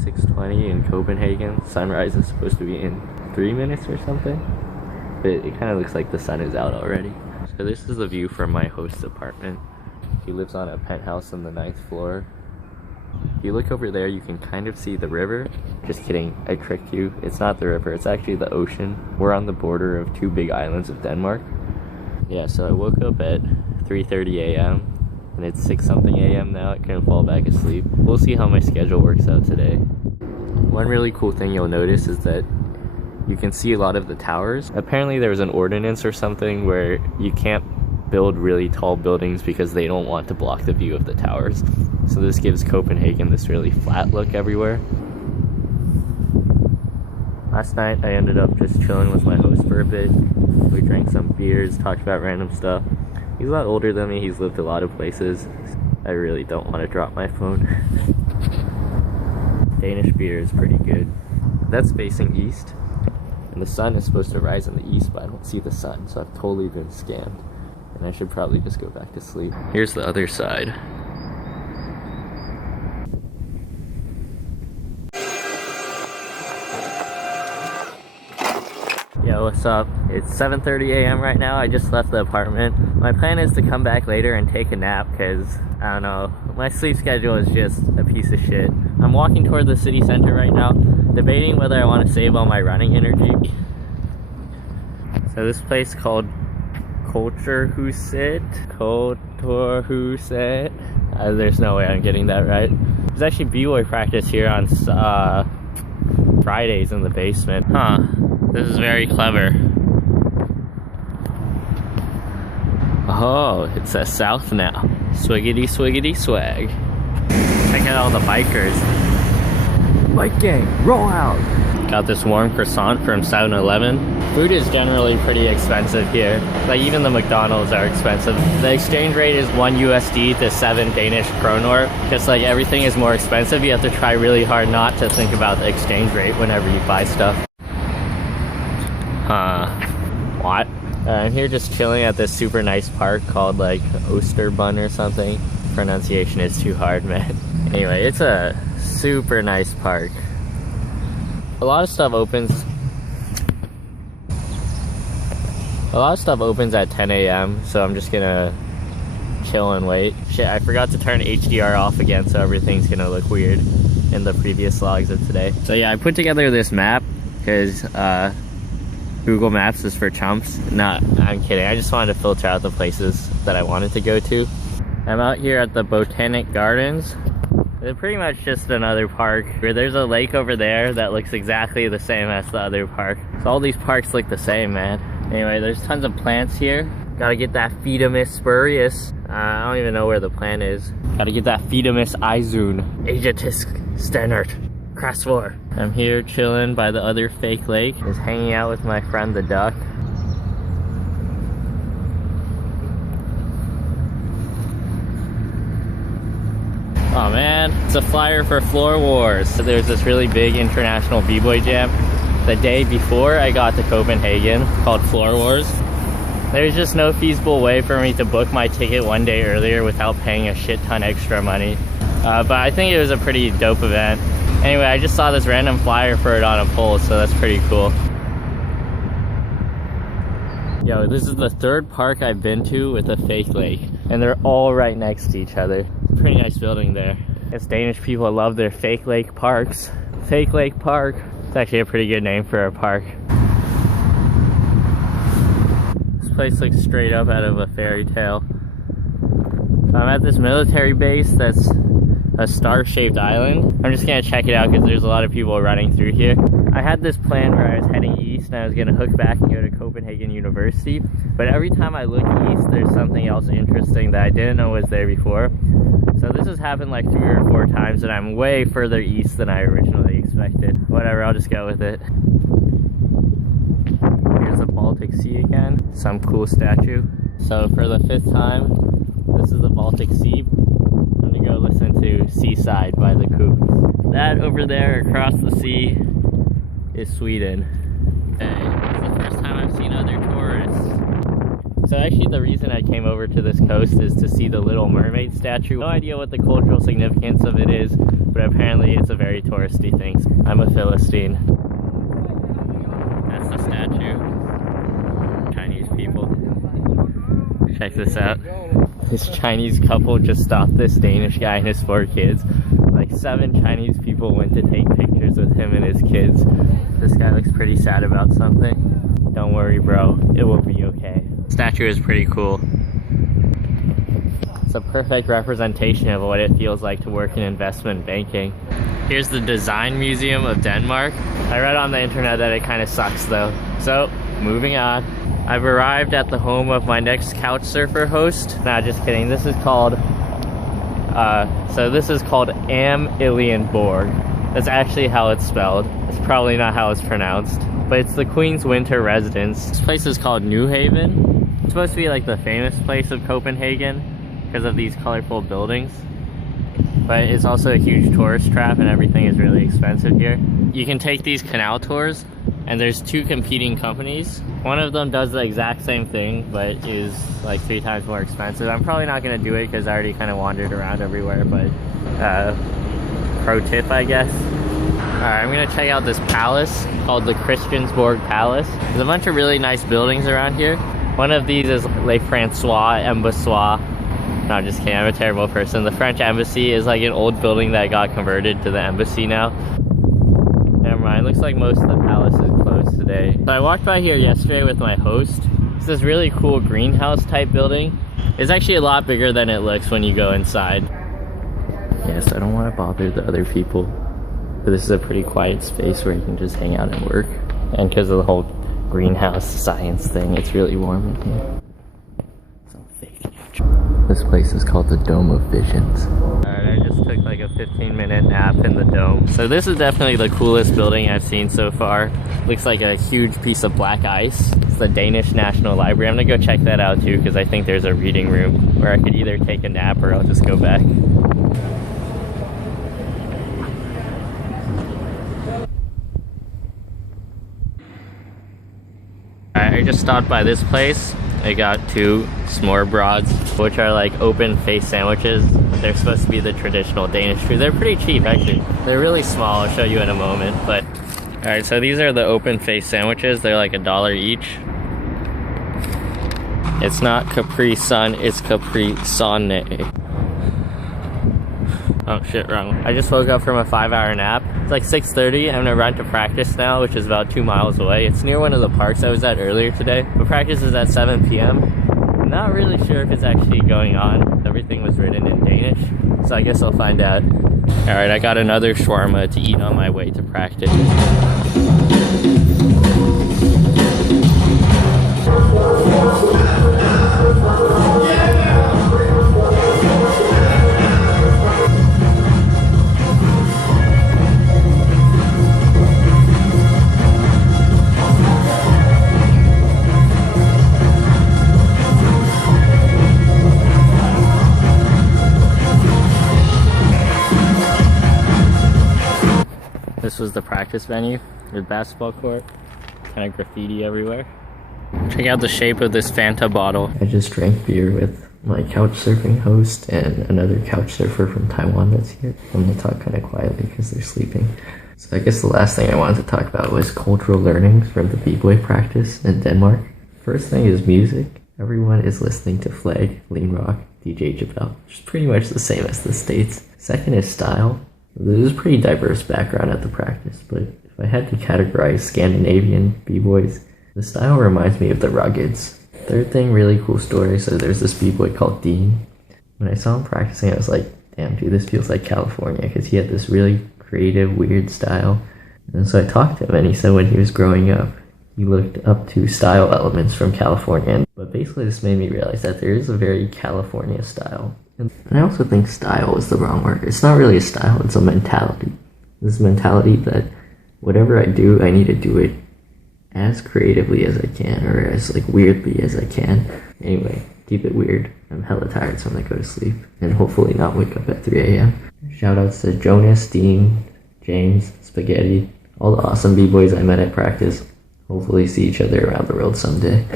6:20 in Copenhagen. Sunrise is supposed to be in 3 minutes or something, but it kind of looks like the sun is out already. So this is the view from my host's apartment. He lives on a penthouse on the 9th floor. If you look over there, you can kind of see the river. Just kidding, I tricked you. It's not the river, it's actually the ocean. We're on the border of 2 big islands of Denmark. Yeah, so I woke up at 3:30 a.m. and it's 6-something a.m. now. I couldn't fall back asleep. We'll see how my schedule works out today. One really cool thing you'll notice is that you can see a lot of the towers. Apparently there was an ordinance or something where you can't build really tall buildings because they don't want to block the view of the towers. So this gives Copenhagen this really flat look everywhere. Last night I ended up just chilling with my host for a bit. We drank some beers, talked about random stuff. He's a lot older than me, he's lived a lot of places. I really don't want to drop my phone. Danish beer is pretty good. That's facing east. And the sun is supposed to rise in the east, but I don't see the sun, so I've totally been scammed. And I should probably just go back to sleep. Here's the other side. Yo, what's up? It's 7:30 a.m. right now. I just left the apartment. My plan is to come back later and take a nap because, I don't know, my sleep schedule is just a piece of shit. I'm walking toward the city center right now, debating whether I want to save all my running energy. So this place called Culturhuset. There's no way I'm getting that right. There's actually b-boy practice here on Fridays in the basement. Huh. This is very clever. Oh, it says south now. Swiggity swiggity swag. Check out all the bikers. Bike gang, roll out! Got this warm croissant from 7-Eleven. Food is generally pretty expensive here. Like even the McDonald's are expensive. The exchange rate is 1 USD to 7 Danish kroner. Just like everything is more expensive, you have to try really hard not to think about the exchange rate whenever you buy stuff. What? I'm here just chilling at this super nice park called like Osterbund or something. Pronunciation is too hard, man. Anyway, it's a super nice park. A lot of stuff opens at 10 a.m. so I'm just gonna chill and wait. Shit, I forgot to turn HDR off again, so everything's gonna look weird in the previous vlogs of today. So yeah, I put together this map because Google Maps is for chumps. Nah, I'm kidding. I just wanted to filter out the places that I wanted to go to. I'm out here at the Botanic Gardens. It's pretty much just another park. There's a lake over there that looks exactly the same as the other park. So all these parks look the same, man. Anyway, there's tons of plants here. Gotta get that Phedamus spurius. I don't even know where the plant is. Gotta get that Phedamus izun. Asiatisk stennert. Crasvor. I'm here chilling by the other fake lake. Just hanging out with my friend the duck. Oh man, it's a flyer for Floor Wars. So there's this really big international b-boy jam the day before I got to Copenhagen called Floor Wars. There's just no feasible way for me to book my ticket one day earlier without paying a shit ton extra money. But I think it was a pretty dope event. Anyway, I just saw this random flyer for it on a pole, so that's pretty cool. Yo, this is the 3rd park I've been to with a fake lake, and they're all right next to each other. Pretty nice building there. Guess Danish people love their fake lake parks. Fake Lake Park. It's actually a pretty good name for a park. This place looks straight up out of a fairy tale. I'm at this military base that's a star-shaped island. I'm just gonna check it out because there's a lot of people running through here. I had this plan where I was heading east and I was gonna hook back and go to Copenhagen University, but every time I look east there's something else interesting that I didn't know was there before. So this has happened like 3 or 4 times and I'm way further east than I originally expected. Whatever, I'll just go with it. Here's the Baltic Sea again. Some cool statue. So for the 5th time, this is the Baltic Sea. I'm gonna go listen to Seaside by the Coop. That over there across the sea is Sweden. Hey, it's the first time I've seen other tourists. So actually the reason I came over to this coast is to see the Little Mermaid statue. No idea what the cultural significance of it is, but apparently it's a very touristy thing. I'm a Philistine. That's the statue. Chinese people. Check this out. This Chinese couple just stopped this Danish guy and his 4 kids. Like 7 Chinese people went to take pictures with him and his kids. This guy looks pretty sad about something. Don't worry, bro. It will be okay. Statue is pretty cool. It's a perfect representation of what it feels like to work in investment banking. Here's the Design Museum of Denmark. I read on the internet that it kind of sucks though. So, moving on. I've arrived at the home of my next couch surfer host. Nah, just kidding. This is called Amalienborg. That's actually how it's spelled. It's probably not how it's pronounced. But it's the Queen's Winter Residence. This place is called New Haven. It's supposed to be like the famous place of Copenhagen because of these colorful buildings. But it's also a huge tourist trap and everything is really expensive here. You can take these canal tours and there's 2 competing companies. One of them does the exact same thing but is like 3 times more expensive. I'm probably not going to do it because I already kind of wandered around everywhere, but pro tip I guess. Alright, I'm going to check out this palace called the Christiansborg Palace. There's a bunch of really nice buildings around here. One of these is Le François Ambassadeur. No, just kidding, I'm a terrible person. The French embassy is like an old building that got converted to the embassy now. Never mind, looks like most of the palace is closed today. So I walked by here yesterday with my host. It's this really cool greenhouse type building. It's actually a lot bigger than it looks when you go inside. Yes, I don't want to bother the other people. But this is a pretty quiet space where you can just hang out and work. And because of the whole greenhouse science thing, it's really warm in here. Some fake nature. This place is called the Dome of Visions. Alright, I just took like a 15-minute nap in the dome. So this is definitely the coolest building I've seen so far. Looks like a huge piece of black ice. It's the Danish National Library. I'm gonna go check that out too because I think there's a reading room where I could either take a nap or I'll just go back. I just stopped by this place. I got 2 smørrebrød, which are like open face sandwiches. They're supposed to be the traditional Danish food. They're pretty cheap actually. They're really small, I'll show you in a moment. But alright, so these are the open face sandwiches. They're like $1 each. It's not Capri Sun, it's Capri Sonne. Oh shit, wrong. I just woke up from a 5-hour nap. It's like 6:30. I'm gonna run to practice now, which is about 2 miles away. It's near one of the parks I was at earlier today. But practice is at 7 p.m. I'm not really sure if it's actually going on. Everything was written in Danish, so I guess I'll find out. Alright, I got another shawarma to eat on my way to practice. This was the practice venue with basketball court, kind of graffiti everywhere. Check out the shape of this Fanta bottle. I just drank beer with my couch surfing host and another couch surfer from Taiwan that's here. I'm gonna talk kind of quietly because they're sleeping. So I guess the last thing I wanted to talk about was cultural learnings from the b-boy practice in Denmark. First thing is music. Everyone is listening to Flag, Lean Rock, DJ Jabel, which is pretty much the same as the States. Second is style. There's a pretty diverse background at the practice, but if I had to categorize Scandinavian b-boys, the style reminds me of the Ruggeds. Third thing, really cool story. So there's this b-boy called Dean. When I saw him practicing, I was like, damn dude, this feels like California, because he had this really creative, weird style. And so I talked to him, and he said when he was growing up, he looked up to style elements from California. But basically this made me realize that there is a very California style. And I also think style is the wrong word. It's not really a style, it's a mentality. This mentality that whatever I do, I need to do it as creatively as I can, or as like weirdly as I can. Anyway, keep it weird. I'm hella tired, so I'm gonna go to sleep and hopefully not wake up at 3 a.m. Shoutouts to Jonas, Dean, James, Spaghetti, all the awesome b-boys I met at practice. Hopefully see each other around the world someday.